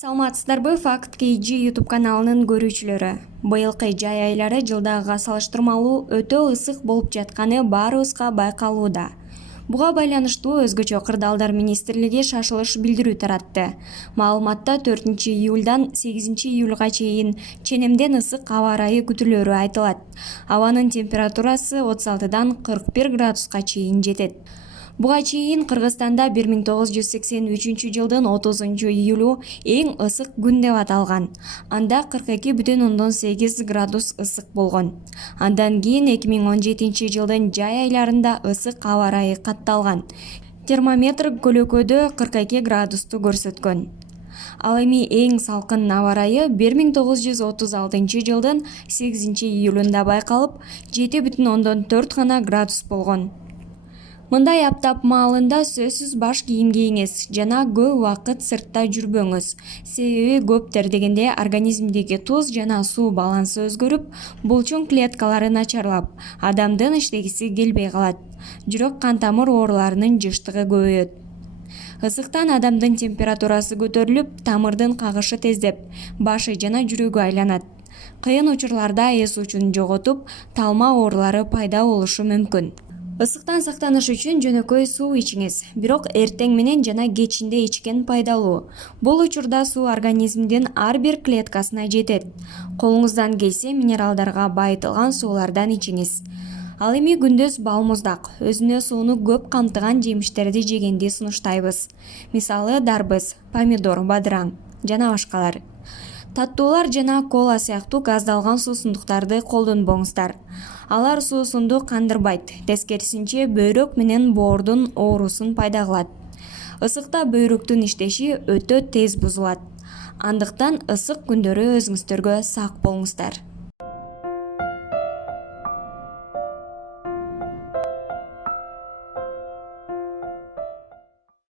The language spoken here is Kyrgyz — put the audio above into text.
Саламатсыздарбы, Факт KG YouTube каналынын көрүүчүлөрү. Быйылкы жай айлары жылдагыга салыштырмалуу өтө ысык болуп жатканы баарыбызга байкалууда. Буга байланыштуу өзгөчө кырдаалдар министрлиги шашылыш билдирүү таратты. Маалыматта 4-июлдан 8-июлга чейин ченемден ысык аба ырайы күтүлөрү айтылат. Абанын температурасы 36дан 41 градуска чейин жетет. Буга чейин Кыргызстанда 1983 жылдын 30-июлу эң ысык күн деп аталган. Анда 42,8 градус ысык болгон. Андан кийин 2017 жылдын жай айларында ысык аба ырайы катталган. Термометр көлөкөдө 42 градусту көрсөткөн. Ал эми эң салкын аба ырайы 1936 жылдын 8-июлунда байкалып, 7,4 гана градус болгон. Мындай аптап маалында сөзсүз баш кийим кийиңиз жана көп убакыт сыртта жүрбөңүз. Себеби көп тердегенде организмдеги туз жана суу балансы өзгөрүп, булчуң клеткалары начарлап, адамдын иштегиси келбей калат. Жүрөк кан тамыр ооруларынын жыштыгы көбөйөт. Ысыктан адамдын температурасы көтөрүлүп, тамырдын кагышы тездеп, башы жана жүрөгү айланат. Кыйын учурларда эс учун жоготуп, талма оорулары пайда болушу мүмкүн. Ысыктан сактаныш үчүн жөнөкөй суу ичиңиз, бирок эртең менен жана кечинде ичкен пайдалуу. Бул учурда суу организмдин ар бир клеткасына жетет. Колуңуздан келсе минералдарга байытылган суулардан ичиңиз. Ал эми күндөз балмуздак, өзүнө сууну көп камтыган жемиштерди жегенди сунуштайбыз. Мисалы дарбыз, помидор, бадыраң жана башкалар. Таттуулар жана кола сыяктуу газдалган суусундуктарды колдонбоңуздар. Алар суусунду кандырбайт, тескерисинче бөйрөк менен боордун оорусун пайда кылат. Ысыкта бөйрөктүн иштеши өтө тез бузулат. Андыктан ысык күндөрү өзүңүздөргө сак болуңуздар.